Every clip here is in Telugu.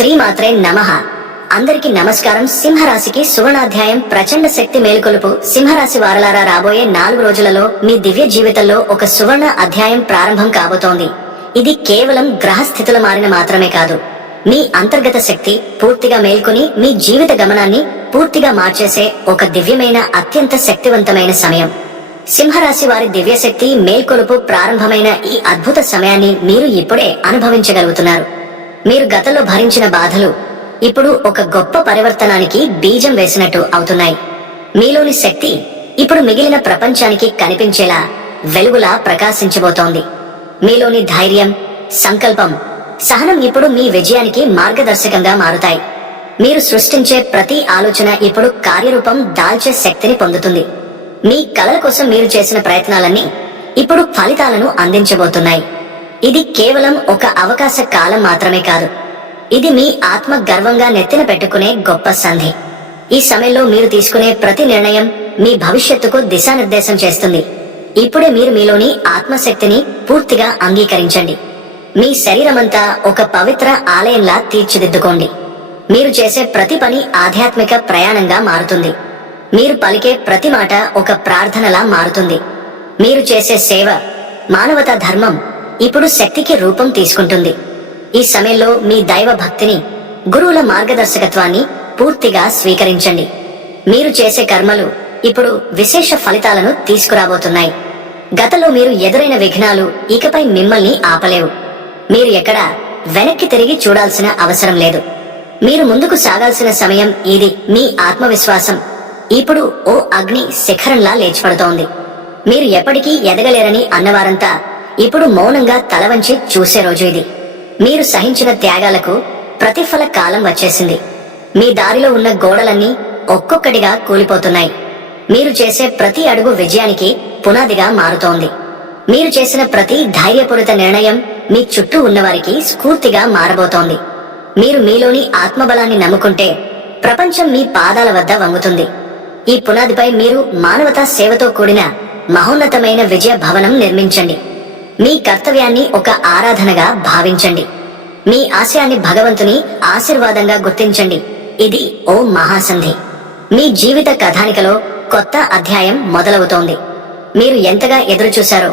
శ్రీమాత్రే నమః. అందరికి నమస్కారం. సింహరాశికి సువర్ణాధ్యాయం ప్రచండ శక్తి మేలుకొలుపు. సింహరాశి వారలారా, రాబోయే 4 రోజులలో మీ దివ్య జీవితంలో ఒక సువర్ణ అధ్యాయం ప్రారంభం కాబోతోంది. ఇది కేవలం గ్రహస్థితుల మారిన మాత్రమే కాదు, మీ అంతర్గత శక్తి పూర్తిగా మేల్కొని మీ జీవిత గమనాన్ని పూర్తిగా మార్చేసే ఒక దివ్యమైన అత్యంత శక్తివంతమైన సమయం. సింహరాశి వారి దివ్యశక్తి మేల్కొలుపు ప్రారంభమైన ఈ అద్భుత సమయాన్ని మీరు ఇప్పుడే అనుభవించగలుగుతున్నారు. మీరు గతంలో భరించిన బాధలు ఇప్పుడు ఒక గొప్ప పరివర్తనానికి బీజం వేసినట్టు అవుతున్నాయి. మీలోని శక్తి ఇప్పుడు మిగిలిన ప్రపంచానికి కనిపించేలా వెలుగులా ప్రకాశించబోతోంది. మీలోని ధైర్యం, సంకల్పం, సహనం ఇప్పుడు మీ విజయానికి మార్గదర్శకంగా మారుతాయి. మీరు సృష్టించే ప్రతి ఆలోచన ఇప్పుడు కార్యరూపం దాల్చే శక్తిని పొందుతుంది. మీ కలల కోసం మీరు చేసిన ప్రయత్నాలన్నీ ఇప్పుడు ఫలితాలను అందించబోతున్నాయి. ఇది కేవలం ఒక అవకాశ కాలం మాత్రమే కాదు, ఇది మీ ఆత్మ గర్వంగా నెత్తిన పెట్టుకునే గొప్ప సంధి. ఈ సమయంలో మీరు తీసుకునే ప్రతి నిర్ణయం మీ భవిష్యత్తుకు దిశానిర్దేశం చేస్తుంది. ఇప్పుడే మీరు మీలోని ఆత్మశక్తిని పూర్తిగా అంగీకరించండి. మీ శరీరమంతా ఒక పవిత్ర ఆలయంలా తీర్చిదిద్దుకోండి. మీరు చేసే ప్రతి పని ఆధ్యాత్మిక ప్రయాణంగా మారుతుంది. మీరు పలికే ప్రతి మాట ఒక ప్రార్థనలా మారుతుంది. మీరు చేసే సేవ, మానవతా ధర్మం ఇప్పుడు శక్తికి రూపం తీసుకుంటుంది. ఈ సమయంలో మీ దైవ భక్తిని, గురువుల మార్గదర్శకత్వాన్ని పూర్తిగా స్వీకరించండి. మీరు చేసే కర్మలు ఇప్పుడు విశేష ఫలితాలను తీసుకురాబోతున్నాయి. గతంలో మీరు ఎదురైన విఘ్నాలు ఇకపై మిమ్మల్ని ఆపలేవు. మీరు ఎక్కడా వెనక్కి తిరిగి చూడాల్సిన అవసరం లేదు. మీరు ముందుకు సాగాల్సిన సమయం ఇది. మీ ఆత్మవిశ్వాసం ఇప్పుడు ఓ అగ్ని శిఖరంలా లేచిపడుతోంది. మీరు ఎప్పటికీ ఎదగలేరని అన్నవారంతా ఇప్పుడు మౌనంగా తలవంచి చూసే రోజు ఇది. మీరు సహించిన త్యాగాలకు ప్రతిఫల కాలం వచ్చేసింది. మీ దారిలో ఉన్న గోడలన్నీ ఒక్కొక్కటిగా కూలిపోతున్నాయి. మీరు చేసే ప్రతి అడుగు విజయానికి పునాదిగా మారుతోంది. మీరు చేసిన ప్రతి ధైర్యపూరిత నిర్ణయం మీ చుట్టూ ఉన్నవారికి స్ఫూర్తిగా మారబోతోంది. మీరు మీలోని ఆత్మబలాన్ని నమ్ముకుంటే ప్రపంచం మీ పాదాల వద్ద వంగుతుంది. ఈ పునాదిపై మీరు మానవతా సేవతో కూడిన మహోన్నతమైన విజయ భవనం నిర్మించండి. మీ కర్తవ్యాన్ని ఒక ఆరాధనగా భావించండి. మీ ఆశయాన్ని భగవంతుని ఆశీర్వాదంగా గుర్తించండి. ఇది ఓ మహాసంధి. మీ జీవిత కథానికలో కొత్త అధ్యాయం మొదలవుతోంది. మీరు ఎంతగా ఎదురుచూశారో,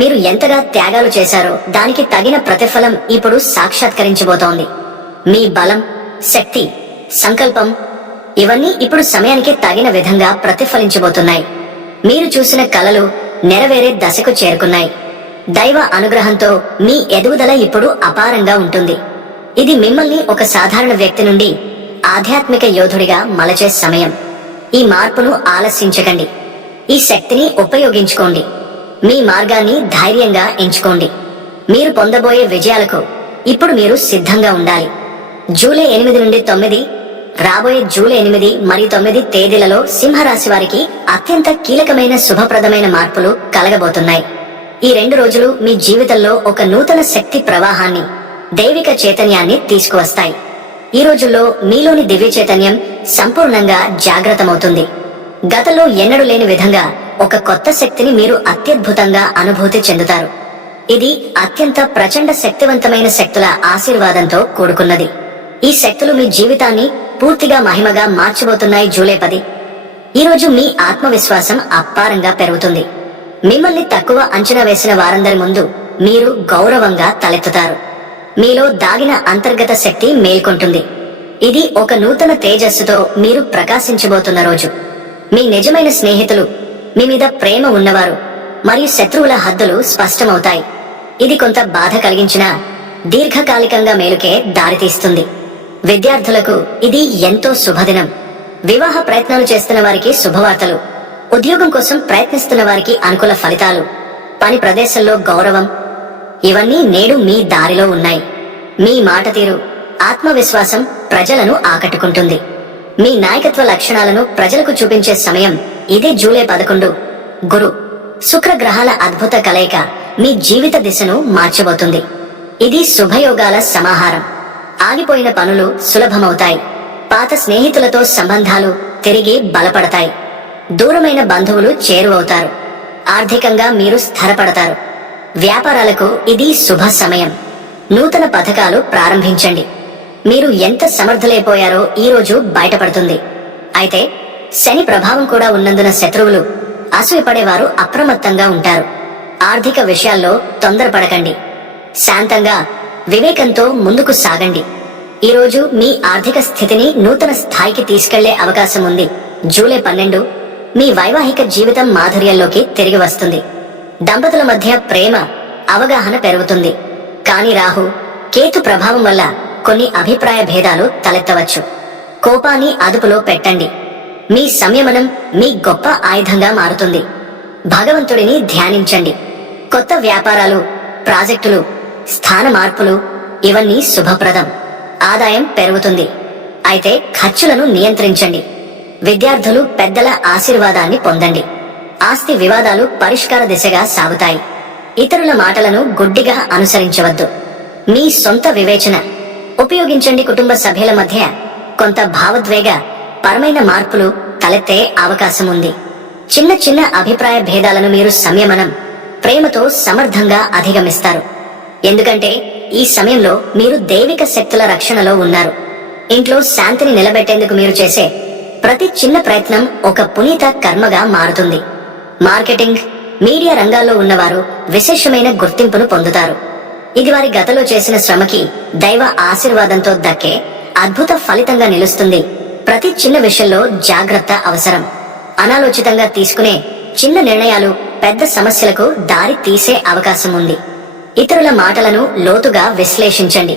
మీరు ఎంతగా త్యాగాలు చేశారో దానికి తగిన ప్రతిఫలం ఇప్పుడు సాక్షాత్కరించబోతోంది. మీ బలం, శక్తి, సంకల్పం ఇవన్నీ ఇప్పుడు సమయానికి తగిన విధంగా ప్రతిఫలించబోతున్నాయి. మీరు చూసిన కలలు నెరవేరే దశకు చేరుకున్నాయి. దైవ అనుగ్రహంతో మీ ఎదుగుదల ఇప్పుడు అపారంగా ఉంటుంది. ఇది మిమ్మల్ని ఒక సాధారణ వ్యక్తి నుండి ఆధ్యాత్మిక యోధుడిగా మలచే సమయం. ఈ మార్పును ఆలస్యించకండి. ఈ శక్తిని ఉపయోగించుకోండి. మీ మార్గాన్ని ధైర్యంగా ఎంచుకోండి. మీరు పొందబోయే విజయాలకు ఇప్పుడు మీరు సిద్ధంగా ఉండాలి. జూలై 8 నుండి 9, రాబోయే జూలై 8 మరియు 9 తేదీలలో సింహరాశి వారికి అత్యంత కీలకమైన శుభప్రదమైన మార్పులు కలగబోతున్నాయి. ఈ 2 రోజులు మీ జీవితంలో ఒక నూతన శక్తి ప్రవాహాన్ని, దైవిక చైతన్యాన్ని తీసుకువస్తాయి. ఈ రోజుల్లో మీలోని దివ్య చైతన్యం సంపూర్ణంగా జాగృతమవుతుంది. గతంలో ఎన్నడూ లేని విధంగా ఒక కొత్త శక్తిని మీరు అత్యద్భుతంగా అనుభూతి చెందుతారు. ఇది అత్యంత ప్రచండ శక్తివంతమైన శక్తుల ఆశీర్వాదంతో కూడుకున్నది. ఈ శక్తులు మీ జీవితాన్ని పూర్తిగా మహిమగా మార్చబోతున్నాయి. జూలై 10 ఈ రోజు మీ ఆత్మవిశ్వాసం అపారంగా పెరుగుతుంది. మిమ్మల్ని తక్కువ అంచనా వేసిన వారందరి ముందు మీరు గౌరవంగా తలెత్తుతారు. మీలో దాగిన అంతర్గత శక్తి మేల్కొంటుంది. ఇది ఒక నూతన తేజస్సుతో మీరు ప్రకాశించబోతున్న రోజు. మీ నిజమైన స్నేహితులు, మీ మీద ప్రేమ ఉన్నవారు మరియు శత్రువుల హద్దులు స్పష్టమవుతాయి. ఇది కొంత బాధ కలిగించినా దీర్ఘకాలికంగా మేలుకే దారితీస్తుంది. విద్యార్థులకు ఇది ఎంతో శుభదినం. వివాహ ప్రయత్నాలు చేస్తున్న వారికి శుభవార్తలు, ఉద్యోగం కోసం ప్రయత్నిస్తున్న వారికి అనుకూల ఫలితాలు, పని ప్రదేశంలో గౌరవం ఇవన్నీ నేడు మీ దారిలో ఉన్నాయి. మీ మాట తీరు, ఆత్మవిశ్వాసం ప్రజలను ఆకట్టుకుంటుంది. మీ నాయకత్వ లక్షణాలను ప్రజలకు చూపించే సమయం ఇదే. జూలై 11 గురు, శుక్ర గ్రహాల అద్భుత కలయిక మీ జీవిత దిశను మార్చబోతుంది. ఇది శుభయోగాల సమాహారం. ఆగిపోయిన పనులు సులభమవుతాయి. పాత స్నేహితులతో సంబంధాలు తిరిగి బలపడతాయి. దూరమైన బంధువులు చేరువవుతారు. ఆర్థికంగా మీరు స్థిరపడతారు. వ్యాపారాలకు ఇది శుభ సమయం. నూతన పథకాలు ప్రారంభించండి. మీరు ఎంత సమర్థులైపోయారో ఈ రోజు బయటపడుతుంది. అయితే శని ప్రభావం కూడా ఉన్నందున శత్రువులు, అసూయపడేవారు అప్రమత్తంగా ఉంటారు. ఆర్థిక విషయాల్లో తొందరపడకండి. శాంతంగా, వివేకంతో ముందుకు సాగండి. ఈరోజు మీ ఆర్థిక స్థితిని నూతన స్థాయికి తీసుకెళ్లే అవకాశం ఉంది. జూలై 12 మీ వైవాహిక జీవితం మాధుర్యంలోకి తిరిగి వస్తుంది. దంపతుల మధ్య ప్రేమ, అవగాహన పెరుగుతుంది. కాని రాహు, కేతు ప్రభావం వల్ల కొన్ని అభిప్రాయ భేదాలు తలెత్తవచ్చు. కోపాన్ని అదుపులో పెట్టండి. మీ సంయమనం మీ గొప్ప ఆయుధంగా మారుతుంది. భగవంతుడిని ధ్యానించండి. కొత్త వ్యాపారాలు, ప్రాజెక్టులు, స్థాన మార్పులు ఇవన్నీ శుభప్రదం. ఆదాయం పెరుగుతుంది. అయితే ఖర్చులను నియంత్రించండి. విద్యార్థులు పెద్దల ఆశీర్వాదాన్ని పొందండి. ఆస్తి వివాదాలు పరిష్కార దిశగా సాగుతాయి. ఇతరుల మాటలను గుడ్డిగా అనుసరించవద్దు. మీ సొంత వివేచన ఉపయోగించండి. కుటుంబ సభ్యుల మధ్య కొంత భావోద్వేగ పరమైన మార్పులు తలెత్తే అవకాశం ఉంది. చిన్న చిన్న అభిప్రాయ భేదాలను మీరు సంయమనం, ప్రేమతో సమర్థంగా అధిగమిస్తారు. ఎందుకంటే ఈ సమయంలో మీరు దైవిక శక్తుల రక్షణలో ఉన్నారు. ఇంట్లో శాంతిని నిలబెట్టేందుకు మీరు చేసే ప్రతి చిన్న ప్రయత్నం ఒక పునీత కర్మగా మారుతుంది. మార్కెటింగ్, మీడియా రంగాల్లో ఉన్నవారు విశేషమైన గుర్తింపును పొందుతారు. ఇది వారి గతంలో చేసిన శ్రమకి దైవ ఆశీర్వాదంతో దక్కే అద్భుత ఫలితంగా నిలుస్తుంది. ప్రతి చిన్న విషయంలో జాగ్రత్త అవసరం. అనాలోచితంగా తీసుకునే చిన్న నిర్ణయాలు పెద్ద సమస్యలకు దారి తీసే అవకాశం ఉంది. ఇతరుల మాటలను లోతుగా విశ్లేషించండి.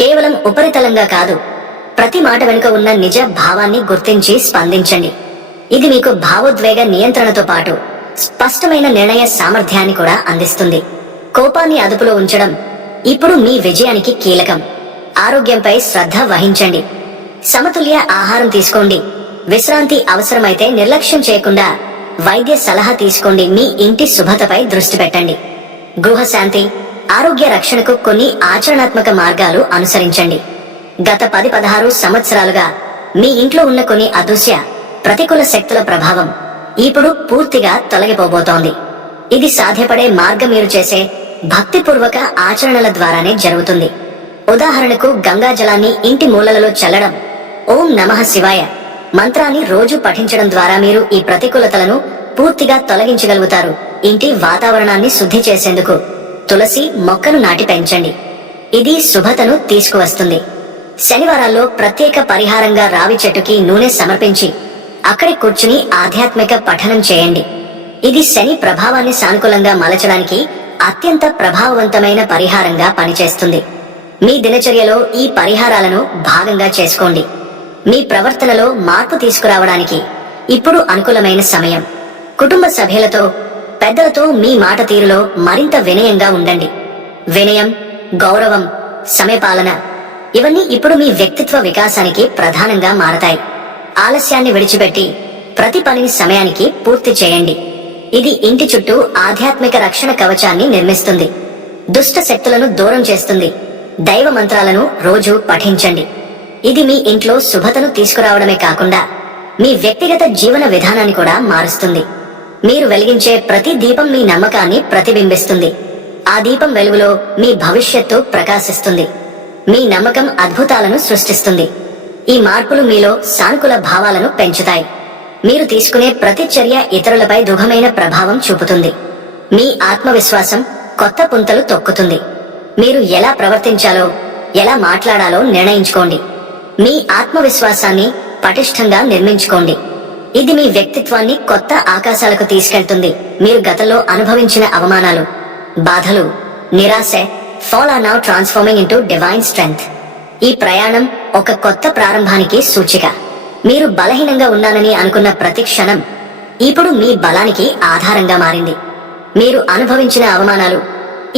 కేవలం ఉపరితలంగా కాదు, ప్రతి మాట వెనుక ఉన్న నిజ భావాన్ని గుర్తించి స్పందించండి. ఇది మీకు భావోద్వేగ నియంత్రణతో పాటు స్పష్టమైన నిర్ణయ సామర్థ్యాన్ని కూడా అందిస్తుంది. కోపాన్ని అదుపులో ఉంచడం ఇప్పుడు మీ విజయానికి కీలకం. ఆరోగ్యంపై శ్రద్ధ వహించండి. సమతుల్య ఆహారం తీసుకోండి. విశ్రాంతి అవసరమైతే నిర్లక్ష్యం చేయకుండా వైద్య సలహా తీసుకోండి. మీ ఇంటి శుభ్రతపై దృష్టి పెట్టండి. గృహ శాంతి, ఆరోగ్య రక్షణకు కొన్ని ఆచరణాత్మక మార్గాలు అనుసరించండి. గత 10-16 సంవత్సరాలుగా మీ ఇంట్లో ఉన్న కొన్ని అదృశ్య ప్రతికూల శక్తుల ప్రభావం ఇప్పుడు పూర్తిగా తొలగిపోబోతోంది. ఇది సాధ్యపడే మార్గం మీరు చేసే భక్తిపూర్వక ఆచరణల ద్వారానే జరుగుతుంది. ఉదాహరణకు గంగా జలాన్ని ఇంటి మూలలలో చల్లడం, ఓం నమః శివాయ మంత్రాన్ని రోజు పఠించడం ద్వారా మీరు ఈ ప్రతికూలతలను పూర్తిగా తొలగించగలుగుతారు. ఇంటి వాతావరణాన్ని శుద్ధి చేసేందుకు తులసి మొక్కను నాటి పెంచండి. ఇది శుభతను తీసుకువస్తుంది. శనివారాల్లో ప్రత్యేక పరిహారంగా రావి చెట్టుకి నూనె సమర్పించి అక్కడి కూర్చుని ఆధ్యాత్మిక పఠనం చేయండి. ఇది శని ప్రభావాన్ని సానుకూలంగా మలచడానికి అత్యంత ప్రభావవంతమైన పరిహారంగా పనిచేస్తుంది. మీ దినచర్యలో ఈ పరిహారాలను భాగంగా చేసుకోండి. మీ ప్రవర్తనలో మార్పు తీసుకురావడానికి ఇప్పుడు అనుకూలమైన సమయం. కుటుంబ సభ్యులతో, పెద్దలతో మీ మాట తీరులో మరింత వినయంగా ఉండండి. వినయం, గౌరవం, సమయపాలన ఇవన్నీ ఇప్పుడు మీ వ్యక్తిత్వ వికాసానికి ప్రధానంగా మారతాయి. ఆలస్యాన్ని విడిచిపెట్టి ప్రతి పనిని సమయానికి పూర్తి చేయండి. ఇది ఇంటి చుట్టూ ఆధ్యాత్మిక రక్షణ కవచాన్ని నిర్మిస్తుంది. దుష్ట శక్తులను దూరం చేస్తుంది. దైవ మంత్రాలను రోజు పఠించండి. ఇది మీ ఇంట్లో శుభతను తీసుకురావడమే కాకుండా మీ వ్యక్తిగత జీవన విధానాన్ని కూడా మారుస్తుంది. మీరు వెలిగించే ప్రతి దీపం మీ నమ్మకాన్ని ప్రతిబింబిస్తుంది. ఆ దీపం వెలుగులో మీ భవిష్యత్తు ప్రకాశిస్తుంది. మీ నమ్మకం అద్భుతాలను సృష్టిస్తుంది. ఈ మార్పులు మీలో సానుకూల భావాలను పెంచుతాయి. మీరు తీసుకునే ప్రతి చర్య ఇతరులపై దృఢమైన ప్రభావం చూపుతుంది. మీ ఆత్మవిశ్వాసం కొత్త పుంతలు తొక్కుతుంది. మీరు ఎలా ప్రవర్తించాలో, ఎలా మాట్లాడాలో నిర్ణయించుకోండి. మీ ఆత్మవిశ్వాసాన్ని పటిష్టంగా నిర్మించుకోండి. ఇది మీ వ్యక్తిత్వాన్ని కొత్త ఆకాశాలకు తీసుకెళ్తుంది. మీరు గతంలో అనుభవించిన అవమానాలు, బాధలు, నిరాశ fall are now transforming into divine strength. ఈ ప్రయాణం ఒక కొత్త ప్రారంభానికి సూచిక. మీరు బలహీనంగా ఉన్నానని అనుకున్న ప్రతి క్షణం ఇప్పుడు మీ బలానికి ఆధారంగా మారింది. మీరు అనుభవించిన అవమానాలు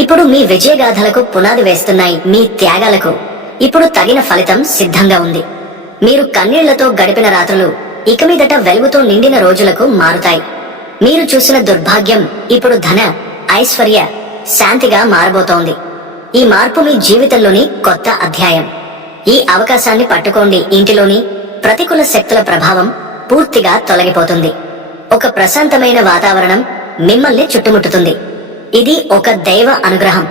ఇప్పుడు మీ విజయగాథలకు పునాది వేస్తున్నాయి. మీ త్యాగాలకు ఇప్పుడు తగిన ఫలితం సిద్ధంగా ఉంది. మీరు కన్నీళ్లతో గడిపిన రాత్రులు ఇక మీదట వెలుగుతో నిండిన రోజులకు మారుతాయి. మీరు చూసిన దుర్భాగ్యం ఇప్పుడు ధన, ఐశ్వర్య, శాంతిగా మారబోతోంది. ఈ మార్పు మీ జీవితంలోని కొత్త అధ్యాయం. ఈ అవకాశాన్ని పట్టుకోండి. ఇంటిలోని ప్రతికూల శక్తుల ప్రభావం పూర్తిగా తొలగిపోతుంది. ఒక ప్రశాంతమైన వాతావరణం మిమ్మల్ని చుట్టుముట్టుతుంది. ఇది ఒక దైవ అనుగ్రహం.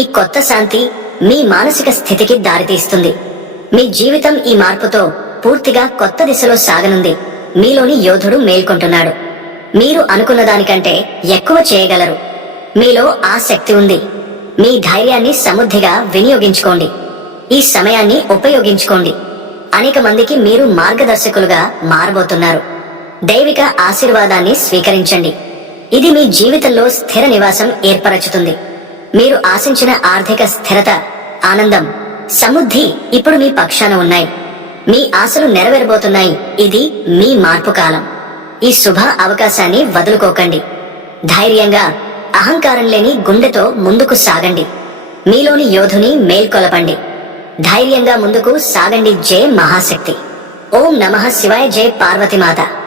ఈ కొత్త శాంతి మీ మానసిక స్థితికి దారితీస్తుంది. మీ జీవితం ఈ మార్పుతో పూర్తిగా కొత్త దిశలో సాగనుంది. మీలోని యోధుడు మేల్కొంటున్నాడు. మీరు అనుకున్న దానికంటే ఎక్కువ చేయగలరు. మీలో ఆ శక్తి ఉంది. మీ ధైర్యాన్ని సమృద్ధిగా వినియోగించుకోండి. ఈ సమయాన్ని ఉపయోగించుకోండి. అనేక మందికి మీరు మార్గదర్శకులుగా మారబోతున్నారు. దైవిక ఆశీర్వాదాన్ని స్వీకరించండి. ఇది మీ జీవితంలో స్థిర నివాసం ఏర్పరచుతుంది. మీరు ఆశించిన ఆర్థిక స్థిరత, ఆనందం, సమృద్ధి ఇప్పుడు మీ పక్షాన ఉన్నాయి. మీ ఆశలు నెరవేరబోతున్నాయి. ఇది మీ మార్పు కాలం. ఈ శుభ అవకాశాన్ని వదులుకోకండి. ధైర్యంగా, అహంకారం లేని గుండెతో ముందుకు సాగండి. మీలోని యోధుని మేల్కొలపండి. ధైర్యంగా ముందుకు సాగండి. జై మహాశక్తి. ఓం నమః శివాయ. జై పార్వతీమాత.